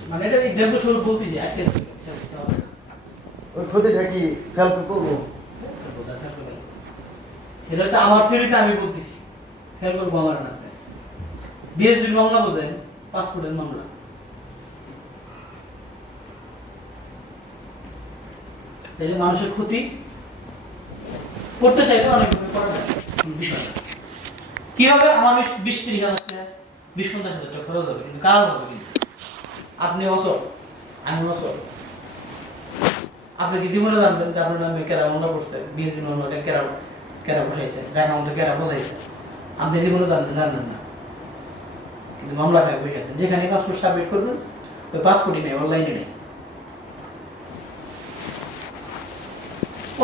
মানে এটা এক্সাম্পল স্বরূপ বলতেছি, আটকে যাবে। ওই ক্ষতিটা কি হেল্প করবো? এটা তো আমার থিওরিতে আমি বলতেছি, খেয়াল করবো আমার না। বিএসবির মামলা বোঝেন, পাসপোর্টের মামলা। এই যে মানুষের ক্ষতি করতে চাইলে অনেক করা যায়, বিষয় কি হবে? আমার 20-30 হাজার টাকা 20-50 হাজার টাকা খরচ হবে, কিন্তু কাজ হবে কিন্তু। আপনি অসল, আমি অসল। আপনি কি জীবনে জানবেন যে আপনার নামে কেরা মামলা করছে, বিএসপি মামলাটা কেরা বসাইছে, জায়গা মতো কেরা বসাইছে? আপনি জীবনে জানবেন না, কিন্তু মামলা খায় বসে আছেন। যেখানে পাসপোর্ট সাবমিট করবেন ওই পাসপোর্টই নেই, অনলাইনে নেই।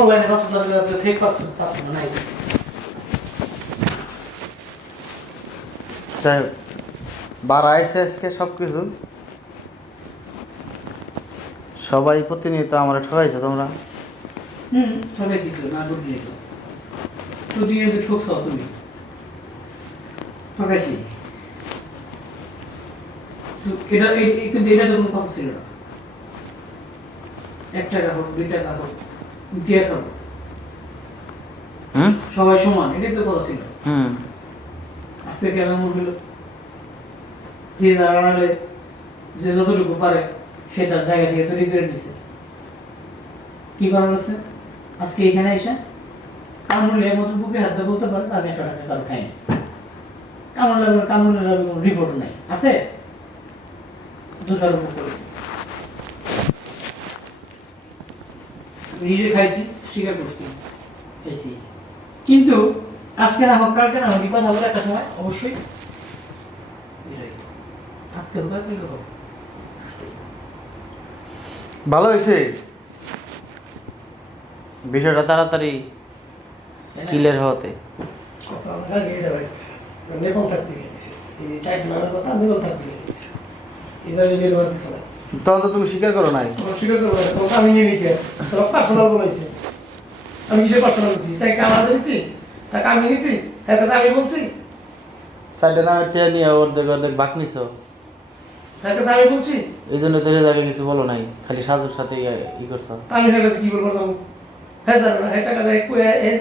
অনলাইনে পাসপোর্ট না দিলে আপনার ফেক পাসপোর্ট নাই। যাই হোক, বাড়াইছে আজকে সব কিছু, সবাই প্রতিনিয়ত আমার ঠকাইছো তোমরা। সবাই শিখলো না, বুঝলি তো তুই ঠকছ, তুমি ঠকাইছি। কিন্তু এটা তো কোনো কথা ছিল না। 1 টাকা হোক 2 টাকা হোক দিয়ে খাবো, সবাই সমান, এটাই তো কথা ছিল। আজকে কেন এমন হলো যে দাঁড়ালে যে যতটুকু পারে সে তার জায়গা থেকে তৈরি করে নিছে। কি কারণ আছে? আজকে এখানে এসে কামড়লে মতো বুকে হাত দিয়ে বলতে পারে আমি 1 টাকা কারো খাইনি। কামড়লের কোনো রিপোর্ট নাই, আছে দোষারোপ করে নিজে খাইছি, স্বীকার করছি খাইছি। কিন্তু আজকে না হোক কালকে না হোক বিপদ হবে একটা সময়, অবশ্যই আজকে হোক আর কালকে হোক। ভালো হয়েছে বিষয়টা তাড়াতাড়ি ক্লিয়ার হতে। নেপাল থাকতে গেছে, এই চার নামের কথা নেপাল থাকতে গেছে, এই জায়গায় বের হওয়ার কিছু নাই। তখন তো তুমি স্বীকার করো নাই। স্বীকার করবো না, তোমাকে আমি নিয়ে নিতে তোমার পার্সোনাল বলেছে। আমি কিছু পার্সোনাল বলছি, টাকা আমাদের দিচ্ছি, টাকা আমি নিছি, তার কাছে আমি বলছি, সাইডে না টেনে নিয়ে অর্ধেক বাক নিছো, তার কাছে আমি বলছি। এই জন্য তো জায়গায় কিছু বলো নাই, খালি সাজুর সাথে ই করছো। আমি তার কাছে কি বলবো? হ্যাঁ জানো না, হ্যাঁ টাকা দেয়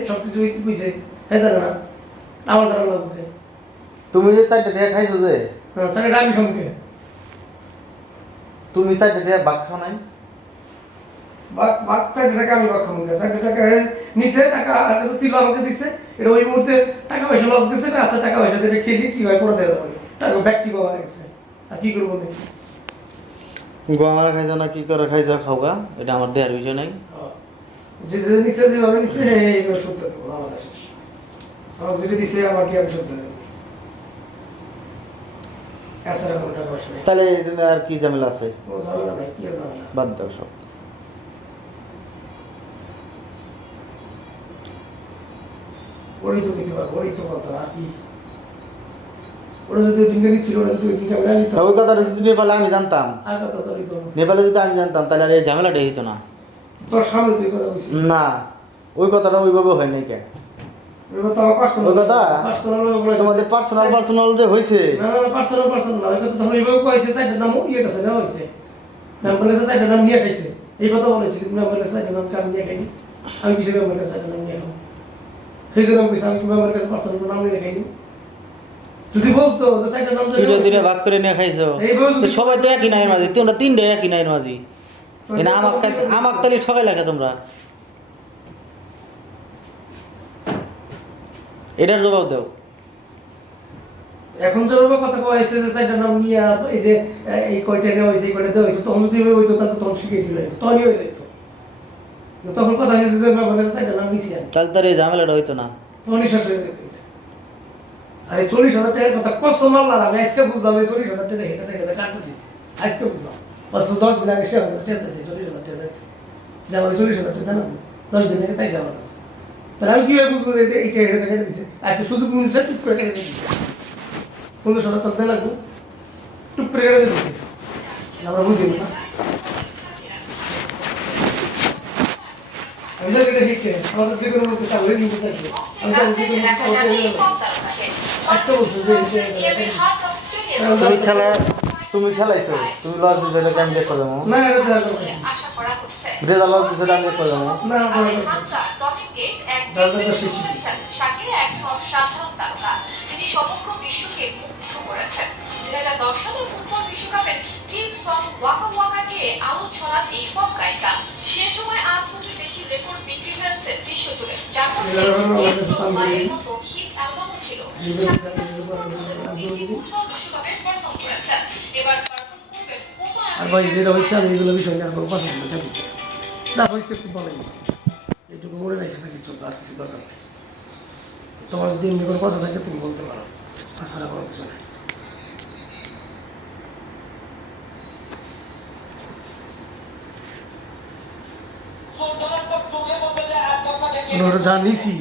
সব কিছু বুঝছে, হ্যাঁ জানো না, আমার জানো না বুকে। তুমি যে 4টা টাকা খাইছো যে, হ্যাঁ টাকাটা আমি খাবো কে? তুমি 4টা টাকা বাক খাও নাই? বাক 4 টাকা আমি বাক খাবো কে? 4 টাকা নিচে টাকা কাছে ছিল, আমাকে দিচ্ছে। এটা ওই মুহূর্তে টাকা পয়সা লস গেছে না, আচ্ছা টাকা পয়সা দিয়ে খেলি কি হয় করে দেওয়া যাবে, টাকা ব্যক্তি পাওয়া গেছে, আর কি করবো না? গোয়ামারা খাইছো না কি করে খাইছো খাওগা, এটা আমার দেওয়ার বিষয় নাই। যে নিচে যেভাবে নিচ্ছে এইভাবে সত্য দেবো, আমার শেষ। আমার যেটা দিচ্ছে আমার কি আমি সত্য দেবো, এছাড়া কোনো টাকা পয়সা নেই। তাহলে এই জন্য আর কি ঝামেলা আছে? কোনো ঝামেলা নাই, কি ঝামেলা? বাদ দাও সব। ওরই তো নিতে পারবো, ওরই তো কথা, আর কি? ওরা যদি দিনকে নিচ্ছিল, ওরা যদি দিনকে আমি নিতাম। ওই কথাটা যদি নেপালে আমি জানতাম, আর কথা তোরই তো নেপালে যদি আমি জানতাম তাহলে আর এই ঝামেলাটা হইতো না। তোর সামনে তুই কথা বলছিস না, ওই কথাটা ওইভাবে হয় নাই কেন? ওই কথা আমার পার্সোনাল ওই কথা তোমাদের পার্সোনাল যে হয়েছে। না না পার্সোনাল না, ওই কথা তো এইভাবে কইছে, সাইডের নাম ইয়ে কাছে না হইছে, মেম্বারের কাছে সাইডের নাম নিয়ে খাইছে, এই কথা বলেছি। মেম্বারের কাছে সাইডের নাম কাম নিয়ে খাইনি, আমি কিছু মেম্বারের কাছে সাইডের নাম নিয়ে খাবো, সেই জন্য আমি কইছি আমি মেম্বারের কাছে পার্সোনাল নাম নিয়ে খাইনি। যদি বলতো যে সাইডের নাম ধীরে ভাগ করে নিয়ে খাইছো, তো সবাই তো একই নাইয়ের মাঝি, তোমরা 3টা একই নাইয়ের মাঝি। এনা আমাক তালি ঠকাই লাগে তোমরা, এটার জবাব দাও। এখন যেভাবে কথা কওয়া হয়েছে যে সাইডের নাম নিয়ে এই যে এই কয়টা নেওয়া হয়েছে, এই কয়টা দেওয়া হয়েছে, তখন যদি হইতো তাহলে তখন শিখে দিল, তখনই হয়ে যেত। তখন কথা হয়েছে যে মেম্বারের সাইডের নাম নিছি আমি, তাহলে তার এই ঝামেলাটা হইতো না। তখনই শেষ হয়ে যেত। আর এই 40,000 টাকার কথা কসম আল্লাহর, আমি আজকে বুঝলাম এই 40,000 টাকা এটা থেকে কাটতে দিচ্ছি, আজকে বুঝলাম। অথচ 10 দিন আগে সে আমার কাছে টেস্ট আছে 40,000 টাকা আছে, যে আমার 40,000 টাকা না 10 দিন আগে চাইছে আমার কাছে। তাহলে আমি কিভাবে বুঝবো যে এইটা এটা কেটে দিচ্ছে? আজকে সুযোগ মিলছে টুক করে কেটে দিচ্ছে, 1500 টাকা বেলা টুক করে কেটে দিচ্ছে, আমরা বুঝি না। আমি জানি এটা ঠিক আছে, আমাদের যে কোনো মুখে চালু হয়ে নিতে থাকবে। আমি তো যে কোনো আজকে বলছো যে তুমি খেলাইছো, তুমি লস দিছো, এটা আমি দেখো যাবো না, এটা তো একদম না। আশা করা হচ্ছে রেজাল্ট লস দিছো, এটা আমি দেখো যাবো। না, শাকির একজন অসাধারণ তারকা, তিনি সমগ্র বিশ্বকে মুগ্ধ করেছেন। 2010 সালের ফুটবল বিশ্বকাপের টিম সং ওয়াকা ওয়াকা গিয়ে আলো ছড়ান এই পপ গায়িকা। সে সময় 8 কোটির বেশি রেকর্ড বিক্রি হয়েছে বিশ্বজুড়ে, যার মধ্যে মতো হিট অ্যালবামও ছিল। তিনটি ফুটবল বিশ্বকাপে পারফর্ম করেছেন। এবার পারফর্ম করবেন আর ভাই যেটা হয়েছে আমি এগুলো বিষয় নিয়ে আর কোনো কথা বলতে চাইছি না। যা হয়েছে খুব ভালো হয়েছে, এটুকু মনে রেখে থাকি চলবে, আর কিছু দরকার নেই। তোমার যদি এমনি কোনো কথা থাকে তুমি বলতে পারো, তাছাড়া কোনো কিছু নেই। ওরা যা নিছি